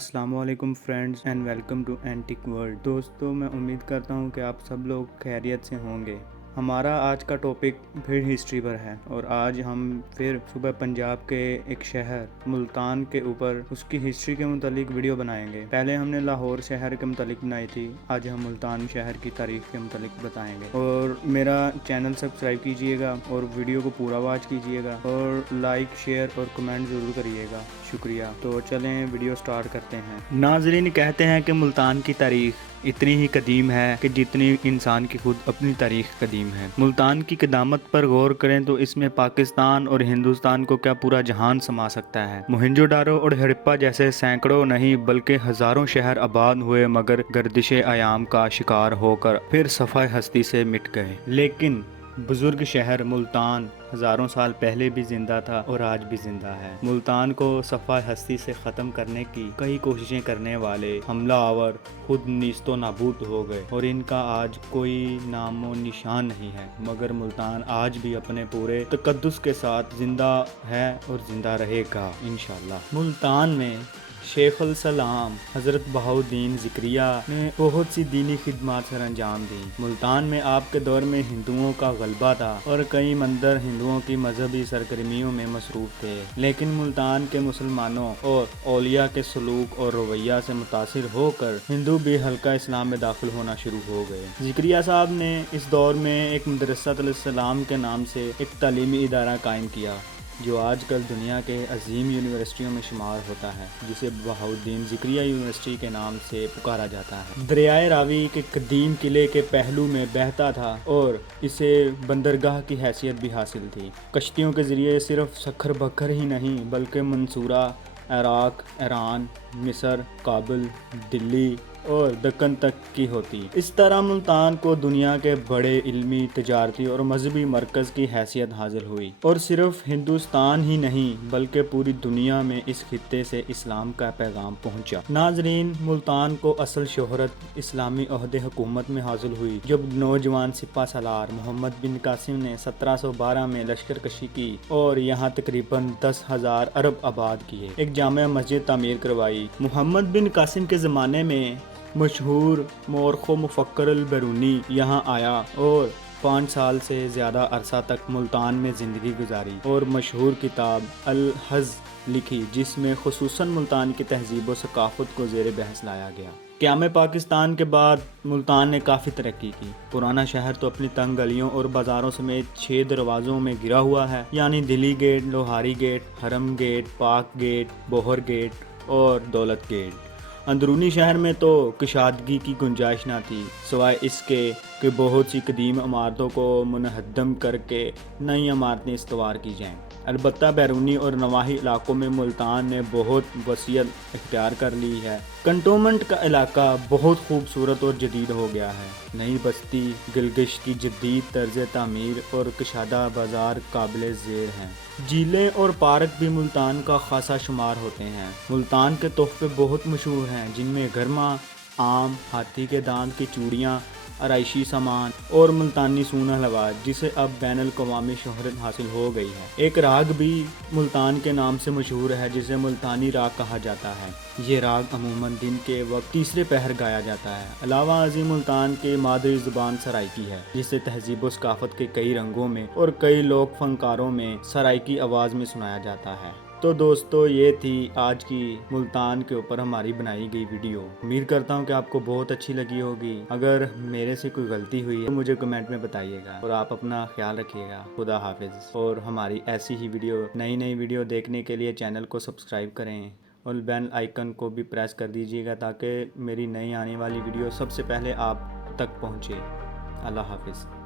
अस्सलाम वालेकुम friends and welcome to Antique World. दोस्तों, मैं उम्मीद करता हूँ कि आप सब लोग खैरियत से होंगे। हमारा आज का टॉपिक फिर हिस्ट्री पर है और आज हम फिर सुबह पंजाब के एक शहर मुल्तान के ऊपर उसकी हिस्ट्री के मुतालिक वीडियो बनाएंगे। पहले हमने लाहौर शहर के मुतालिक बनाई थी, आज हम मुल्तान शहर की तारीख के मुतालिक बताएंगे। और मेरा चैनल सब्सक्राइब कीजिएगा और वीडियो को पूरा वॉच कीजिएगा और लाइक शेयर और कमेंट ज़रूर करिएगा, शुक्रिया। तो चलें वीडियो स्टार्ट करते हैं। नाजरीन, कहते हैं कि मुल्तान की तारीख इतनी ही कदीम है कि जितनी इंसान की खुद अपनी तारीख कदीम है। मुल्तान की क़दामत पर गौर करें तो इसमें पाकिस्तान और हिंदुस्तान को क्या पूरा जहान समा सकता है। मोहनजोदारो और हड़प्पा जैसे सैकड़ों नहीं बल्कि हज़ारों शहर आबाद हुए, मगर गर्दिश अयाम का शिकार होकर फिर सफ़ाए हस्ती से मिट गए। लेकिन बुजुर्ग शहर मुल्तान हज़ारों साल पहले भी जिंदा था और आज भी जिंदा है। मुल्तान को सफ़ाए हस्ती से ख़त्म करने की कई कोशिशें करने वाले हमला आवर खुद नीस्तो नाबूद हो गए और इनका आज कोई नामो निशान नहीं है, मगर मुल्तान आज भी अपने पूरे तकद्दुस के साथ जिंदा है और जिंदा रहेगा इंशाअल्लाह। मुल्तान में शेख अल सलाम हज़रत बहाउद्दीन ज़िक्रिया ने बहुत सी दीनी खिदमत सर अंजाम दी। मुल्तान में आपके दौर में हिंदुओं का गलबा था और कई मंदिर हिंदुओं की मजहबी सरगर्मियों में मसरूफ़ थे, लेकिन मुल्तान के मुसलमानों और औलिया के सलूक और रवैया से मुतासिर होकर हिंदू भी हल्का इस्लाम में दाखिल होना शुरू हो गए। ज़िक्रिया साहब ने इस दौर में एक मदरसत अल सलाम के नाम से एक तालीमी इदारा कायम किया, जो आजकल दुनिया के अजीम यूनिवर्सिटियों में शुमार होता है, जिसे बहाउद्दीन ज़िक्रिया यूनिवर्सिटी के नाम से पुकारा जाता है। दरियाए रावी के कदीम किले के पहलू में बहता था और इसे बंदरगाह की हैसियत भी हासिल थी। कश्तियों के ज़रिए सिर्फ सखर बखर ही नहीं बल्कि मंसूरा, इराक, ईरान, मिस्र, काबुल, दिल्ली और दक्कन तक की होती। इस तरह मुल्तान को दुनिया के बड़े इल्मी, तजारती और मजहबी मरकज़ की हैसियत हासिल हुई और सिर्फ हिंदुस्तान ही नहीं बल्कि पूरी दुनिया में इस खित्ते से इस्लाम का पैगाम पहुंचा। नाजरीन, मुल्तान को असल शोहरत इस्लामी अहद हुकूमत में हासिल हुई जब नौजवान सिपा सालार मोहम्मद बिन कासिम ने 1712 में लश्कर कशी की और यहाँ तकरीबन 10,000 अरब आबाद किए, एक जामे मस्जिद तामीर करवाई। मोहम्मद बिन कासिम के ज़माने में मशहूर मोरखो मुफक्कर अल बैरूनी यहाँ आया और 5 साल से ज़्यादा अरसा तक मुल्तान में ज़िंदगी गुजारी और मशहूर किताब अल हज़ लिखी, जिसमें खुसूसन मुल्तान की तहजीब व सकाफ़त को ज़ेर बहस लाया गया। क़याम पाकिस्तान के बाद मुल्तान ने काफ़ी तरक्की की। पुराना शहर तो अपनी तंग गलियों और बाज़ारों समेत 6 दरवाज़ों में घिरा हुआ है, यानी दिल्ली गेट, लोहारी गेट, हरम गेट, पाक गेट, बोहर गेट और दौलत गेट। अंदरूनी शहर में तो कुशादगी की गुंजाइश न थी, सिवाय इसके कि बहुत सी कदीम इमारतों को मुनहद्दम करके नई इमारतें इस्तवार की जाएं। अलबत्ता बैरूनी और नवाही इलाकों में मुल्तान ने बहुत वसीयत इख्तियार कर ली है। कंटोनमेंट का इलाका बहुत खूबसूरत और जदीद हो गया है। नई बस्ती, गिलगिश की जदीद तर्ज तामीर और कशादा बाज़ार काबिल ज़ेर हैं। झीलें और पार्क भी मुल्तान का खासा शुमार होते हैं। मुल्तान के तोहफे बहुत मशहूर हैं, जिनमें गरमा, आम, हाथी के दांत की चूड़ियाँ, आराइशी सामान और मुल्तानी सूना हलवा, जिसे अब बैनुल अक़वामी शोहरत हासिल हो गई है। एक राग भी मुल्तान के नाम से मशहूर है, जिसे मुल्तानी राग कहा जाता है। ये राग अमूमन दिन के वक्त तीसरे पहर गाया जाता है। अलावा अज़ीम मुल्तान के मादरी ज़ुबान सराइकी है, जिसे तहजीब व सकाफ़त के कई रंगों में और कई लोक फनकारों में सराइकी आवाज़ में सुनाया जाता है। तो दोस्तों, ये थी आज की मुल्तान के ऊपर हमारी बनाई गई वीडियो। उम्मीद करता हूँ कि आपको बहुत अच्छी लगी होगी। अगर मेरे से कोई गलती हुई है तो मुझे कमेंट में बताइएगा और आप अपना ख्याल रखिएगा। खुदा हाफिज़। और हमारी ऐसी ही नई वीडियो देखने के लिए चैनल को सब्सक्राइब करें और बेल आइकन को भी प्रेस कर दीजिएगा, ताकि मेरी नई आने वाली वीडियो सबसे पहले आप तक पहुँचे। अल्लाह हाफिज़।